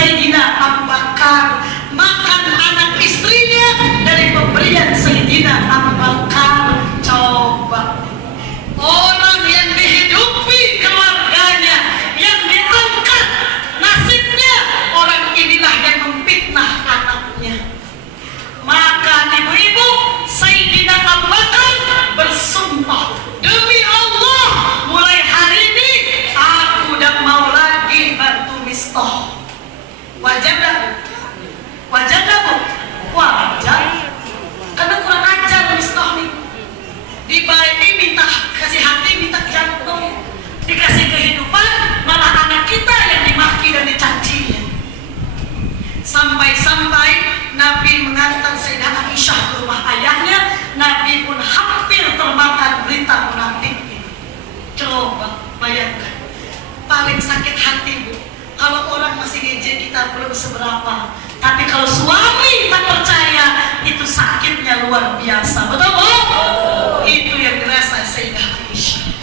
Sayyidina Abu Bakar, makan anak istrinya dari pemberian Sayyidina Abu Bakar. Coba orang yang dihidupi keluarganya, yang diangkat nasibnya, orang inilah yang memfitnah anaknya. Maka ibu-ibu, Sayyidina Abu Bakar bersumpah, demi Allah, mulai hari ini aku udah mau lagi bantu Mistah. Wajar gak? Wajar gak Bu? Wajar. Karena kurang ajar Mistah nih. Dibaiki minta kasih hati, minta jantung, dikasih kehidupan, malah anak kita yang dimaki dan dicacinya. Sampai-sampai Nabi mengantar Sayyidah Aisyah ke rumah ayahnya, Nabi pun hampir termakan berita munafik ini. Coba bayangkan, paling sakit hati Bu, kalau orang masih ngejek kita belum seberapa, tapi kalau suami tak percaya, itu sakitnya luar biasa. Betul Bu? Itu yang dirasa Sayyidah Aisyah.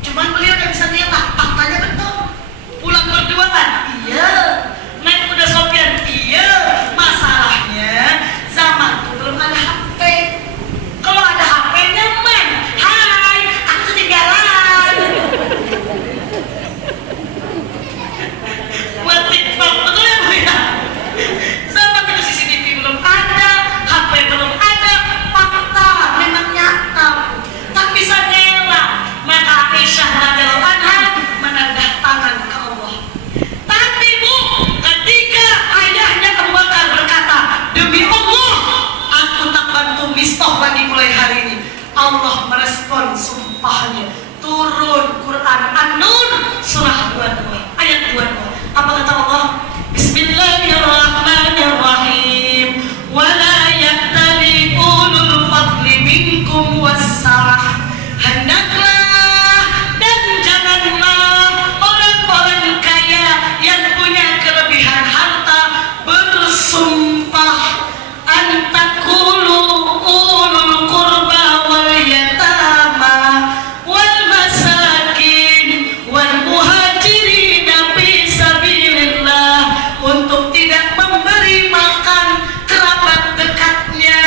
Cuman beliau gak bisa lihat faktanya betul. Pulang berduaan, iya. Naik kuda Sofyan, iya. Masalahnya zaman itu belum ada HP. Kalau ada HP nyaman, hai, aku ketinggalan. Buat TikTok, betul ya Bu ya? Zaman itu CCTV belum ada, HP belum ada, fakta memang nyata. Tak bisa ngelak. Maka Aisyah radhiyallahu anha menandah tangan ke Allah. Tapi Bu, ketika ayahnya Abu Bakar berkata, demi Allah, aku tak bantu Mistah lagi mulai hari ini, Allah merespon sumpahnya. Turun Quran An-Nur surah 22 ayat 22. Apa kata Allah? Bismillahirrahmanirrahim. Wala yattali ulul fadli minkum wassa'ah. Hendaklah dan janganlah orang-orang kaya yang punya kelebihan harta bersumpah, antakulu ulul qurba wal yatama wal masakin wal muhajirin fi sabilillah, untuk tidak memberi makan kerabat dekatnya,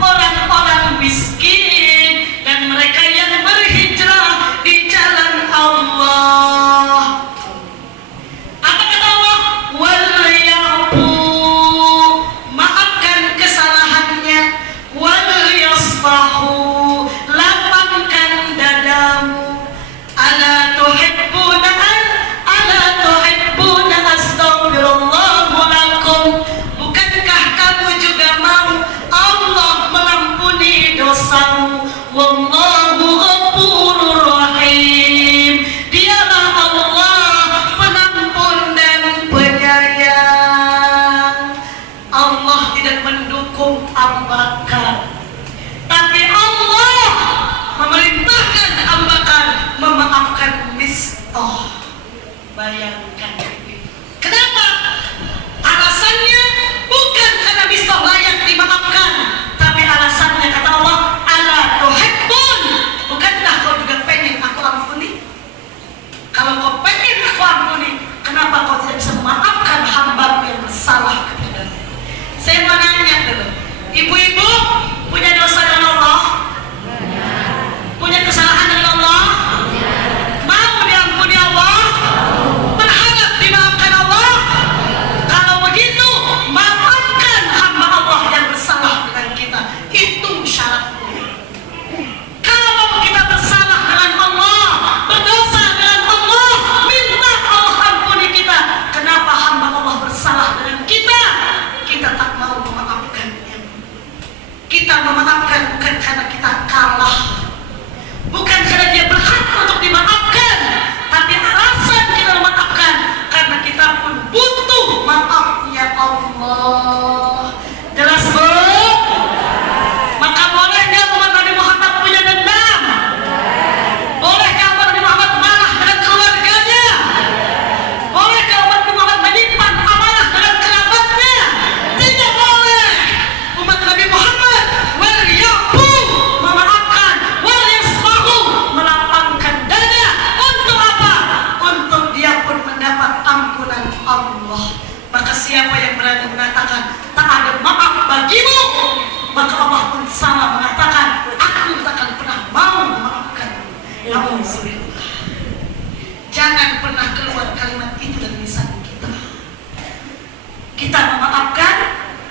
orang-orang miskin, dan mereka yang berhijrah di jalan Allah. Apa kata Allah? Wal ya'fu, maafkan kesalahannya, wal yasfahu, lapangkan dadamu. Ala tuhibbuna astaghfirullah lakum, bukankah kamu juga mau Allah mengampuni dosamu? Wallahu ghafurur rahim, dialah Allah pengampun dan penyayang. Allah tidak mendukung Abu Bakar, tapi Allah memerintahkan Abu Bakar memaafkan Mistah. Bayangkan. Kenapa? Alasannya bukan karena Mistah layak dimaafkan, tapi alasannya kata Allah, ala tuhibbun, bukankah kau juga pengen aku ampuni? Kalau kau pengen aku ampuni, kenapa kau tidak bisa memaafkan hamba yang bersalah kepadamu? Saya mau nanya dulu, ibu-ibu punya dosa dengan Allah? Punya kesalahan dengan Allah? Mau diampuni Allah? Berharap Maka Allah pun sama mengatakan, aku takkan pernah mau memaafkan. Namun subhanallah, jangan pernah keluar kalimat itu dari lisan kita. Kita memaafkan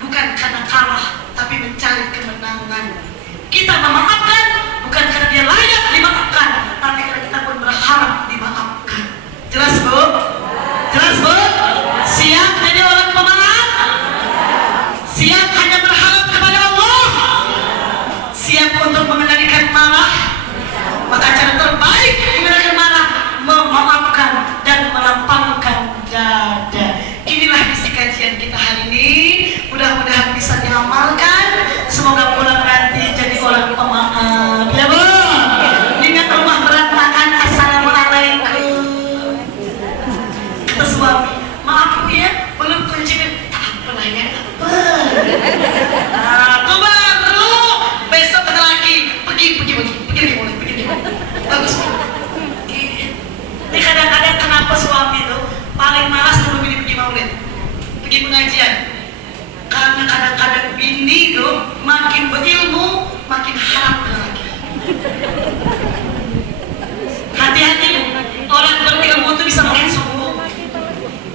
bukan karena kalah, tapi mencari kemenangan. Kita memaafkan bukan karena dia layak dimaafkan, tapi karena kita pun berharap dimaafkan. Jelas Bu? Jelas Bu? Siap jadi orang pemaaf? Siap hanya berharap kepada Allah? Siap untuk mengendalikan marah? Maka cara terbaik mengendalikan marah, memaafkan dan melapangkan dada. Inilah isi kajian kita hari ini. Mudah-mudahan bisa diamalkan. Semoga pulang nanti jadi orang pemaaf. Ya Bu? Ingat rumah berantakan, assalamualaikum. Kata suami, maaf Bu ya, belum kunci. Tak apa ya, apa. Nah, tuh baru besok kata lagi, pergi mulai. Bagus Bu. Ini kadang-kadang kenapa suami tuh paling malas kalau bini pergi maulid, pergi pengajian. Karena kadang-kadang bini tuh makin berilmu, makin haram lagi. Hati-hati Bu, orang berilmu tuh bisa makin sombong,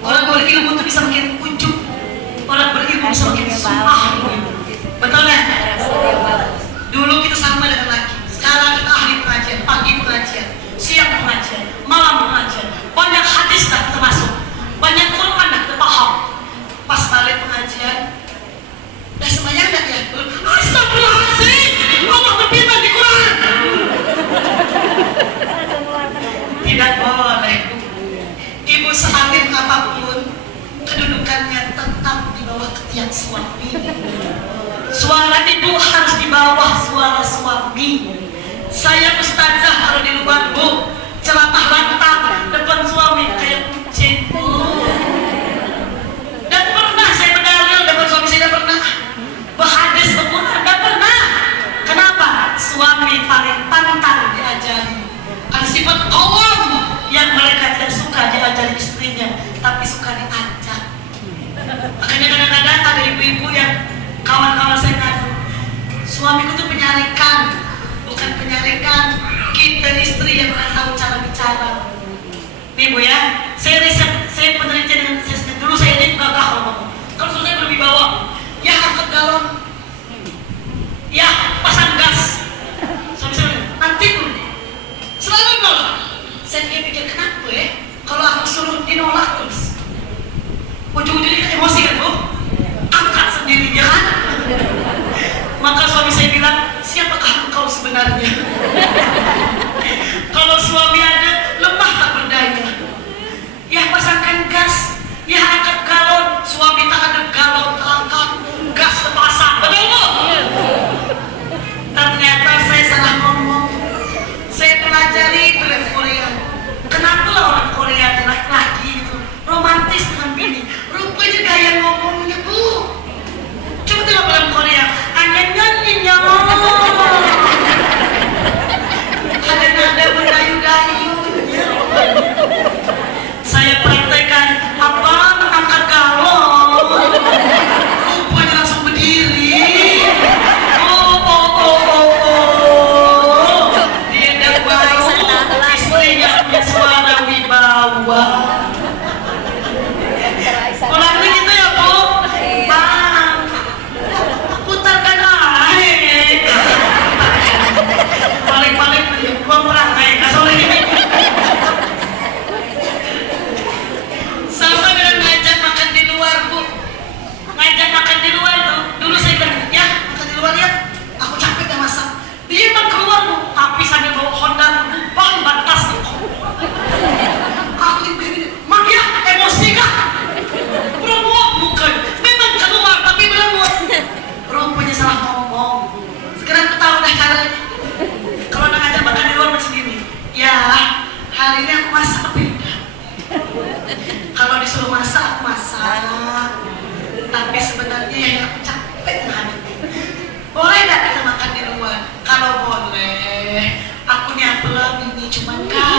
orang berilmu tuh bisa makin ujub, orang berilmu bisa makin sumpah. Betul ya? Dulu kita sama dengan laki, sekarang kita ahli pengajian, pagi pengajian, siang pengajian, malam pengajian. Banyak hadis dah kita masuk, banyak Quran dah kita paham. Pas balik pengajian, dah semayang dah ya. Astagfirullahaladzim, Allah berfirman di Quran. Tidak boleh. Ibu sealim apapun, kedudukannya tetap di bawah ketiak suami. Suara ibu harus di bawah suara suami. Saya ustazah kalau di luar Bu, ceramah lantang depan suami kayak kucing Bu. Dan pernah saya berdalil depan suami, saya tidak pernah berhadis berquran, tidak pernah. Kenapa? Suami paling pantang diajari. Ada sifat qawam yang mereka tidak suka diajari istrinya, tapi suka diajak. Makanya kadang-kadang ada ibu-ibu yang kawan-kawan saya ngadu, suamiku tuh penyarikan. Bukan penyarikan, kita istri yang pernah tahu cara bicara. Nih Bu ya, saya riset, saya penelitian dengan saya dulu, saya ini gagah ngomong. Kalau saya lebih bawah, ya angkat galon, ya pasang gas. Suami nanti pun selalu nolak. Saya pikir kenapa ya? Kalau aku suruh dinolak terus, ujung-ujungnya emosi kan Bu? Angkat sendiri ya kan? Maka suami saya bilang, siapakah engkau sebenarnya? Kalau suami ada, lemah tak berdaya. Ya pasangkan gas, ya angkat galon. Suami tak ada galon, tak angkat gas terpasang. Betul Bu? Ternyata saya salah ngomong. Saya pelajari film Korea. Kenapa lah orang Korea laki-laki itu romantis dengan bini? Rupanya gaya ngomongnya Bu. Coba tengok film Korea. Nyanyi-nyanyi ada nada mendayu-dayunya. Saya praktekkan apa angkat galon, rupanya langsung berdiri. Oh, dia dah baru istrinya punya suara wibawa. Ulangnya gitu ya Bu. Putarkan air. Paling-paling gua perang naik kasur ini. Sama dengan ngajak makan di luar Bu. Ngajak makan di luar tuh. Dulu saya bilang, ya makan di luar ya. Aku capek dah masak. Dia emang keluar Bu, tapi sambil bawa Honda ban tas tuh. Aku begini, mak ya emosi kah? Belum muak bukan? Memang keluar tapi belum muak. Rupanya salah ngomong. Sekarang aku tahu dah caranya. Kalau nak ngajak makan di luar macam ini, ya hari ini aku masak beda. Kalau disuruh masak, aku masak. Tapi sebenarnya yang aku capek nahan. Boleh nggak kita makan di luar? Kalau boleh, aku nyapel ini cuman kau.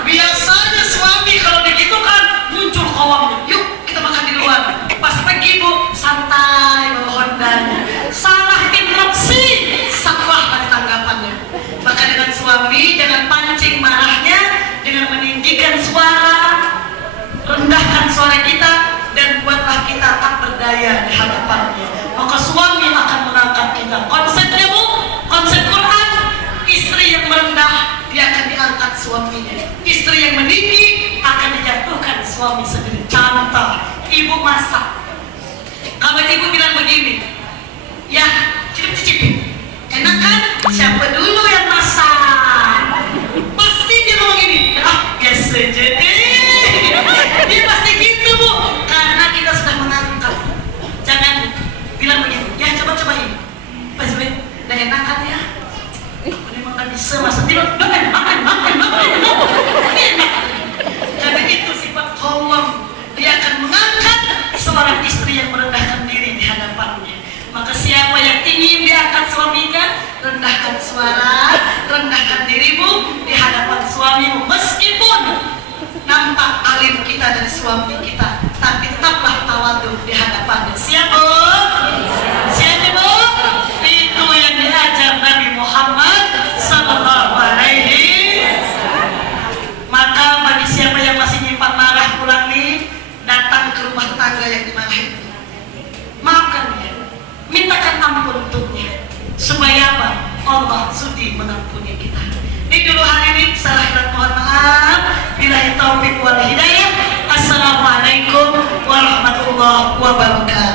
Biasanya suami kalau begitu kan muncul kawamnya. Yuk kita makan di luar. Pas pergi Bu, santai bawa mulia di hadapannya. Maka suami akan mengangkat kita. Konsepnya Bu, konsep Quran, istri yang merendah dia akan diangkat suaminya, istri yang meninggi akan dijatuhkan suami sendiri. Contoh, ibu masak, kalau ibu bilang begini, ya cicip-cicipin, enak kan? Siapa dulu yang masak? Pasti dia ngomong gini, ah biasa aja deh. Dia pasti gitu Bu, karena kita sudah mengangkat. Jangan bilang begini, ya coba-cobain, Pak Zubin, udah enak kan ya? Memang bisa masak, dia makan. Karena itu sifat qawwam, dia akan mengangkat seorang istri yang merendahkan diri di hadapannya. Maka siapa yang ingin diangkat suaminya, rendahkan suara, rendahkan dirimu di hadapan suamimu. Meskipun nampak alim kita dan suami kita, tapi tetaplah tawadhu di hadapannya. Siap Bu? Siap Bu? Itu yang diajar Nabi Muhammad sallallahu alaihi wasallam. Maka bagi siapa yang masih nyimpan marah pulang nih, datang ke rumah tetangga yang dimarahin, maafkan dia, mintakan ampun untuknya, supaya apa? Allah sudi mengampuni kita. Ini dulu hari ini, salah dan mohon maaf. Billahi taufiq wal hidayah. Assalamualaikum warahmatullahi wabarakatuh.